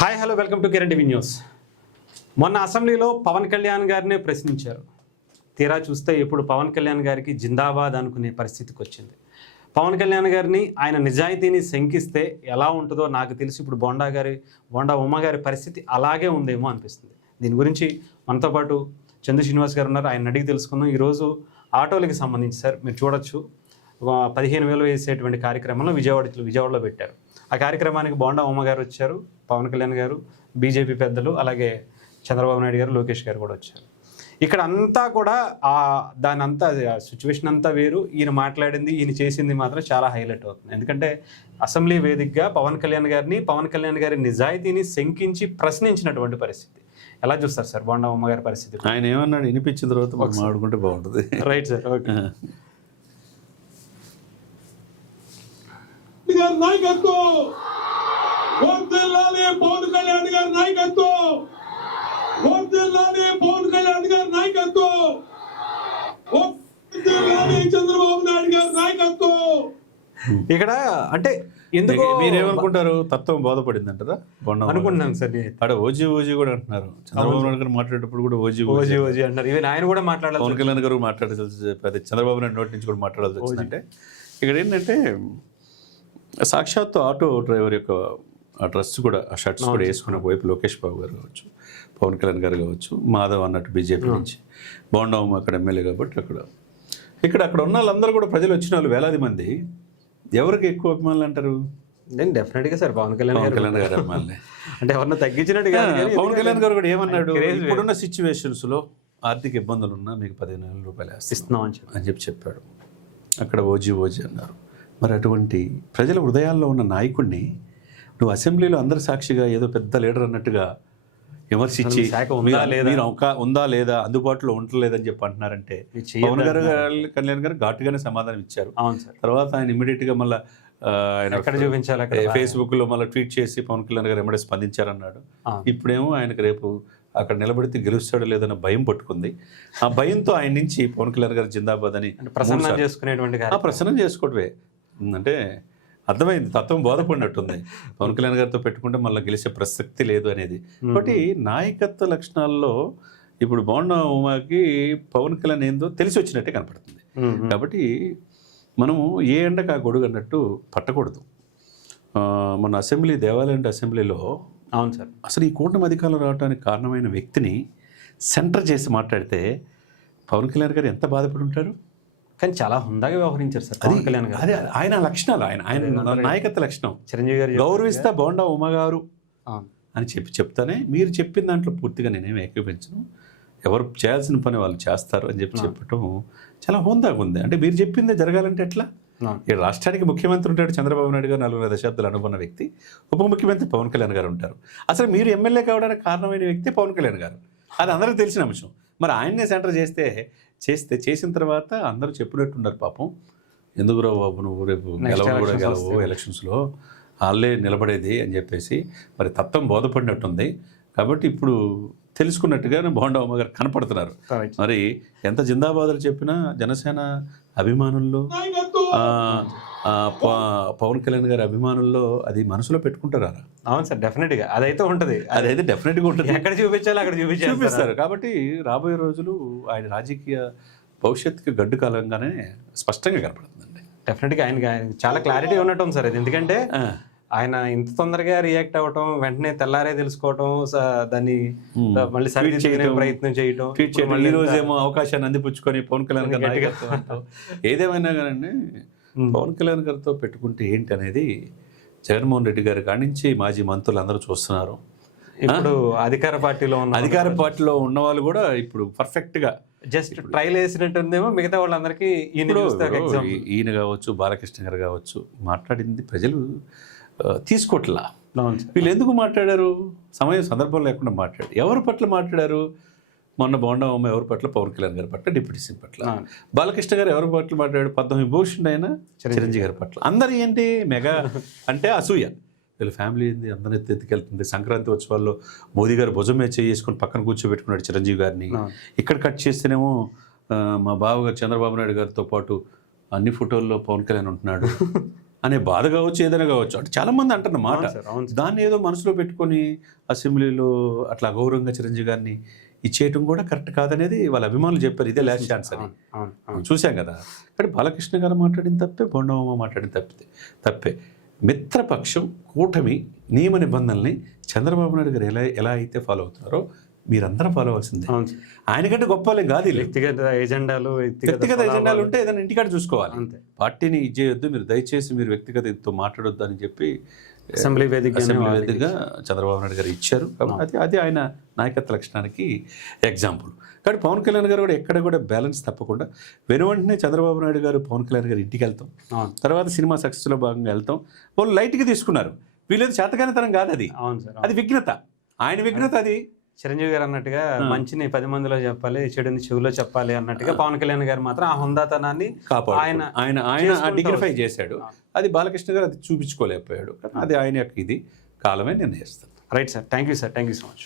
Hi hello welcome to Kiran TV news. మొన్న అసెంబ్లీలో పవన్ కళ్యాణ్ గారినే ప్రశ్నించారు. తీరా చూస్తే ఇప్పుడు పవన్ కళ్యాణ్ గారికి జిందాబాద్ అనుకునే పరిస్థితికి వచ్చింది. పవన్ కళ్యాణ్ గారిని ఆయన నిజాయితీని శంకిస్తే ఎలా ఉంటుందో నాకు తెలిసి ఇప్పుడు బోండా ఉమ్మ గారి పరిస్థితి అలాగే ఉందేమో అనిపిస్తుంది. దీని గురించి మనతో పాటు చందు శ్రీనివాస్ గారు ఉన్నారు. ఆయన అడిగి తెలుసుకుందాం. ఈరోజు ఆటోలకి సంబంధించి సార్ మీరు చూడొచ్చు 15,000 వేసేటువంటి కార్యక్రమంలో విజయవాడలో పెట్టారు. ఆ కార్యక్రమానికి బోండా ఉమ్మ గారు వచ్చారు, పవన్ కళ్యాణ్ గారు, బీజేపీ పెద్దలు, అలాగే చంద్రబాబు నాయుడు గారు, లోకేష్ గారు కూడా వచ్చారు. ఇక్కడ అంతా కూడా దాని అంతా సిచ్యువేషన్ అంతా వేరు. ఈయన మాట్లాడింది, ఈయన చేసింది మాత్రం చాలా హైలైట్ అవుతుంది. ఎందుకంటే అసెంబ్లీ వేదికగా పవన్ కళ్యాణ్ గారి నిజాయితీని శంకించి ప్రశ్నించినటువంటి పరిస్థితి. ఎలా చూస్తారు సార్ బోండా ఉమ్మ గారి పరిస్థితి? ఆయన ఏమన్నాడు వినిపించిన తర్వాత మాట్లాడుకుంటే బాగుంటుంది. Right sir, okay. నాయకత్వం వర్ధిల్లాలి, పవన్ కళ్యాణ్ గారి నాయకత్వం వర్ధిల్లాలి, పవన్ కళ్యాణ్ గారి నాయకత్వం వర్ధిల్లాలి, చంద్రబాబు నాయుడు గారి నాయకత్వం. ఇక్కడ అంటే ఎందుకు మీరేమనుకుంటారు? తత్వం బోధపడింది అంటారా? అనుకుంటున్నాను సార్. అక్కడ ఓజీ కూడా అంటున్నారు. చంద్రబాబు నాయుడు గారు మాట్లాడేటప్పుడు కూడా ఓజీ అంటారు. ఈవెన్ ఆయన కూడా మాట్లాడాలి, పవన్ కళ్యాణ్ గారు మాట్లాడాల్సి, చంద్రబాబు నాయుడు నోటి నుంచి కూడా మాట్లాడాల్సి వచ్చిందంటే ఇక్కడ ఏంటంటే సాక్షాత్తు ఆటో డ్రైవర్ యొక్క ఆ డ్రెస్ కూడా, ఆ షర్ట్స్ కూడా వేసుకున్న వైపు లోకేష్ బాబు గారు కావచ్చు, పవన్ కళ్యాణ్ గారు కావచ్చు, మాధవ్ అన్నట్టు బీజేపీ నుంచి, బోండా ఉమ్మ అక్కడ ఎమ్మెల్యే కాబట్టి అక్కడ ఉన్న వాళ్ళందరూ కూడా ప్రజలు వచ్చిన వాళ్ళు వేలాది మంది. ఎవరికి ఎక్కువ అభిమానులు అంటారు? నేను డెఫినెట్గా సార్ పవన్ కళ్యాణ్ గారు అభిమానులే. అంటే ఎవరన్నా తగ్గించినట్టు పవన్ కళ్యాణ్ గారు కూడా ఏమన్నాడు, ఇప్పుడున్న సిచ్యువేషన్స్లో ఆర్థిక ఇబ్బందులు ఉన్నా మీకు 15,000 రూపాయలు ఇస్తున్నాం అని చెప్పాడు. అక్కడ ఓజీ అన్నారు. మరి అటువంటి ప్రజల హృదయాల్లో ఉన్న నాయకుడిని నువ్వు అసెంబ్లీలో అందరి సాక్షిగా ఏదో పెద్ద లీడర్ అన్నట్టుగా విమర్శించి మీరు ఉందా లేదా అందుబాటులో ఉండలేదని చెప్పి అంటున్నారంటే పవన్ కళ్యాణ్ గారు ఘాటుగానే సమాధానం ఇచ్చారు. తర్వాత ఆయన ఇమ్మీడియట్గా మళ్ళీ ఆయన ఫేస్బుక్లో మళ్ళీ ట్వీట్ చేసి పవన్ కళ్యాణ్ గారు ఎమ్మడే స్పందించారన్నాడు. ఇప్పుడేమో ఆయనకు రేపు అక్కడ నిలబడితే గెలుస్తాడో లేదన్న భయం పట్టుకుంది. ఆ భయంతో ఆయన నుంచి పవన్ కళ్యాణ్ గారు జిందాబాద్ అని ప్రసన్నం చేసుకోవడమే. అంటే అర్థమైంది, తత్వం బోధపడినట్టుంది. పవన్ కళ్యాణ్ గారితో పెట్టుకుంటే మళ్ళీ గెలిచే ప్రసక్తి లేదు అనేది. కాబట్టి నాయకత్వ లక్షణాల్లో ఇప్పుడు బోండా ఉమాకి పవన్ కళ్యాణ్ ఏందో తెలిసి వచ్చినట్టే కనపడుతుంది. కాబట్టి మనము ఏ ఎండకు ఆ గొడుగు అన్నట్టు పట్టకూడదు. మన అసెంబ్లీ, దేవాలయం అసెంబ్లీలో అవును సార్, అసలు ఈ కూటమి అధికారులు రావడానికి కారణమైన వ్యక్తిని సెంటర్ చేసి మాట్లాడితే పవన్ కళ్యాణ్ గారు ఎంత బాధపడి ఉంటారు. కానీ చాలా హుందాగా వ్యవహరించారు సార్ పవన్ కళ్యాణ్ గారు. అదే ఆయన లక్షణాలు, ఆయన నాయకత్వ లక్షణం. చిరంజీవి గారు గౌరవిస్తా బోండా ఉమ్మ గారు అని చెప్తానే మీరు చెప్పిన దాంట్లో పూర్తిగా నేనేమి ఏకీపించను, ఎవరు చేయాల్సిన పని వాళ్ళు చేస్తారు అని చెప్పటం చాలా హుందాగా ఉంది. అంటే మీరు చెప్పిందే జరగాలంటే ఎట్లా? ఈ రాష్ట్రానికి ముఖ్యమంత్రి ఉంటాడు చంద్రబాబు నాయుడు గారు, 4 దశాబ్దాలు అనుకున్న వ్యక్తి. ఉప ముఖ్యమంత్రి పవన్ కళ్యాణ్ గారు ఉంటారు. అసలు మీరు ఎమ్మెల్యే కావడానికి కారణమైన వ్యక్తి పవన్ కళ్యాణ్ గారు. అది అందరికీ తెలిసిన అంశం. మరి ఆయన్నే సెంటర్ చేసిన తర్వాత అందరూ చెప్పినట్టున్నారు, పాపం ఎందుకు రావు బాబు నువ్వు రేపు గెలవు ఎలక్షన్స్లో వాళ్ళే నిలబడేది అని చెప్పేసి మరి తత్వం బోధపడినట్టుంది. కాబట్టి ఇప్పుడు తెలుసుకున్నట్టుగా బోండా ఉమ్మ గారు కనపడుతున్నారు. మరి ఎంత జిందాబాదులు చెప్పినా జనసేన అభిమానుల్లో, పవన్ కళ్యాణ్ గారి అభిమానుల్లో అది మనసులో పెట్టుకుంటారా? అవును సార్, డెఫినెట్గా అదైతే ఉంటుంది. అదైతే డెఫినెట్గా ఉంటుంది. ఎక్కడ చూపించాలో అక్కడ చూపిస్తారు. కాబట్టి రాబోయే రోజులు ఆయన రాజకీయ భవిష్యత్తుకి గడ్డు కాలంగానే స్పష్టంగా కనపడుతుందండి. డెఫినెట్గా ఆయన చాలా క్లారిటీ ఉన్నట్టు ఉంది సార్. ఎందుకంటే ఆయన ఇంత తొందరగా రియాక్ట్ అవ్వటం, వెంటనే తెల్లారే తెలుసుకోవటం, దాన్ని మళ్ళీ సర్వీస్ చేయడం ప్రయత్నం చేయటం, ఈ రోజేమో అవకాశాన్ని అందిపుచ్చుకొని పవన్ కళ్యాణ్ గారు ఏదేమైనా కానీ పవన్ కళ్యాణ్ గారితో పెట్టుకుంటే ఏంటి అనేది జగన్మోహన్ రెడ్డి గారి కాడి నుంచి మాజీ మంత్రులు అందరూ చూస్తున్నారు. ఇప్పుడు అధికార పార్టీలో ఉన్న వాళ్ళు కూడా ఇప్పుడు పర్ఫెక్ట్గా జస్ట్ ట్రైల్ వేసినట్టుందేమో. మిగతా వాళ్ళందరికీ ఈయన కావచ్చు, బాలకృష్ణ గారు కావచ్చు, మాట్లాడింది ప్రజలు తీసుకోవట్లా. వీళ్ళు ఎందుకు మాట్లాడారు? సందర్భం లేకుండా మాట్లాడారు. ఎవరి పట్ల మాట్లాడారు? మొన్న బోండా ఉమ్మ ఎవరి పట్ల? పవన్ కళ్యాణ్ గారి పట్ల, డిప్యూటీ సీఎం పట్ల. బాలకృష్ణ గారు ఎవరి పట్ల మాట్లాడాడు? పద్మవిభూషణ్ అయినా చిరంజీవి గారి పట్ల. అందరు ఏంటి మెగా అంటే అసూయ. వీళ్ళ ఫ్యామిలీ ఏంది అందరిని ఎత్తుకెళ్తుంది. సంక్రాంతి ఉత్సవాల్లో మోదీ గారు భుజం మీద చేసుకుని పక్కన కూర్చోబెట్టుకున్నాడు చిరంజీవి గారిని. ఇక్కడ కట్ చేస్తేనేమో మా బావగారు చంద్రబాబు నాయుడు గారితో పాటు అన్ని ఫోటోల్లో పవన్ కళ్యాణ్ ఉంటున్నాడు. అనే బాధ కావచ్చు, ఏదైనా కావచ్చు, అంటే చాలామంది అంటున్న మాట. అవును సార్, అవును సార్. దాన్ని ఏదో మనసులో పెట్టుకొని అసెంబ్లీలో అట్లా అగౌరవంగా చిరంజీవి గారిని ఇచ్చేయటం కూడా కరెక్ట్ కాదనేది వాళ్ళ అభిమానులు చెప్పారు. ఇదే లాస్ట్ ఛాన్స్ అని అవును, అవును. చూసాం కదా. కానీ బాలకృష్ణ గారు మాట్లాడిన తప్పే, బొండమ్మ మాట్లాడిన తప్పే. మిత్రపక్షం, కూటమి నియమ నిబంధనల్ని చంద్రబాబు నాయుడు గారు ఎలా అయితే ఫాలో అవుతున్నారో మీరందరూ ఫాలో అవ్వాల్సిందే. అవును సార్. ఆయనకంటే గొప్ప వాళ్ళేం కాదు వీళ్ళు. వ్యక్తిగత ఎజెండాలు, వ్యక్తిగత ఎజెండాలు ఉంటే ఏదైనా ఇంటికాడ చూసుకోవాలి. అంతే. పార్టీని ఇది చేయొద్దు, మీరు దయచేసి మీరు వ్యక్తిగత ఇంతో మాట్లాడొద్దు అని చెప్పి అసెంబ్లీ వేదికగా చంద్రబాబు నాయుడు గారు ఇచ్చారు. అది ఆయన నాయకత్వ లక్షణానికి ఎగ్జాంపుల్. కానీ పవన్ కళ్యాణ్ గారు కూడా ఎక్కడ కూడా బ్యాలెన్స్ తప్పకుండా వెనువెంటనే చంద్రబాబు నాయుడు గారు పవన్ కళ్యాణ్ గారు ఇంటికి వెళ్తాం, తర్వాత సినిమా సక్సెస్లో భాగంగా వెళ్తాం. వాళ్ళు లైట్గా తీసుకున్నారు. వీళ్ళేది చేతకానితనం కాదు అది, అవును సార్. అది విఘ్నత, ఆయన విఘ్నత. అది చిరంజీవి గారు అన్నట్టుగా మంచిని 10 మందిలో చెప్పాలి, చెడుని చెవిలో చెప్పాలి అన్నట్టుగా పవన్ కళ్యాణ్ గారు మాత్రం ఆ హుందాతనాన్ని ఆయన డిగ్నిఫై చేశాడు. అది బాలకృష్ణ గారు అది చూపించుకోలేకపోయాడు. అది ఆయన యొక్క ఇది కాలమే నిర్ణయిస్తుంది. Right sir. Thank you sir. Thank you so much.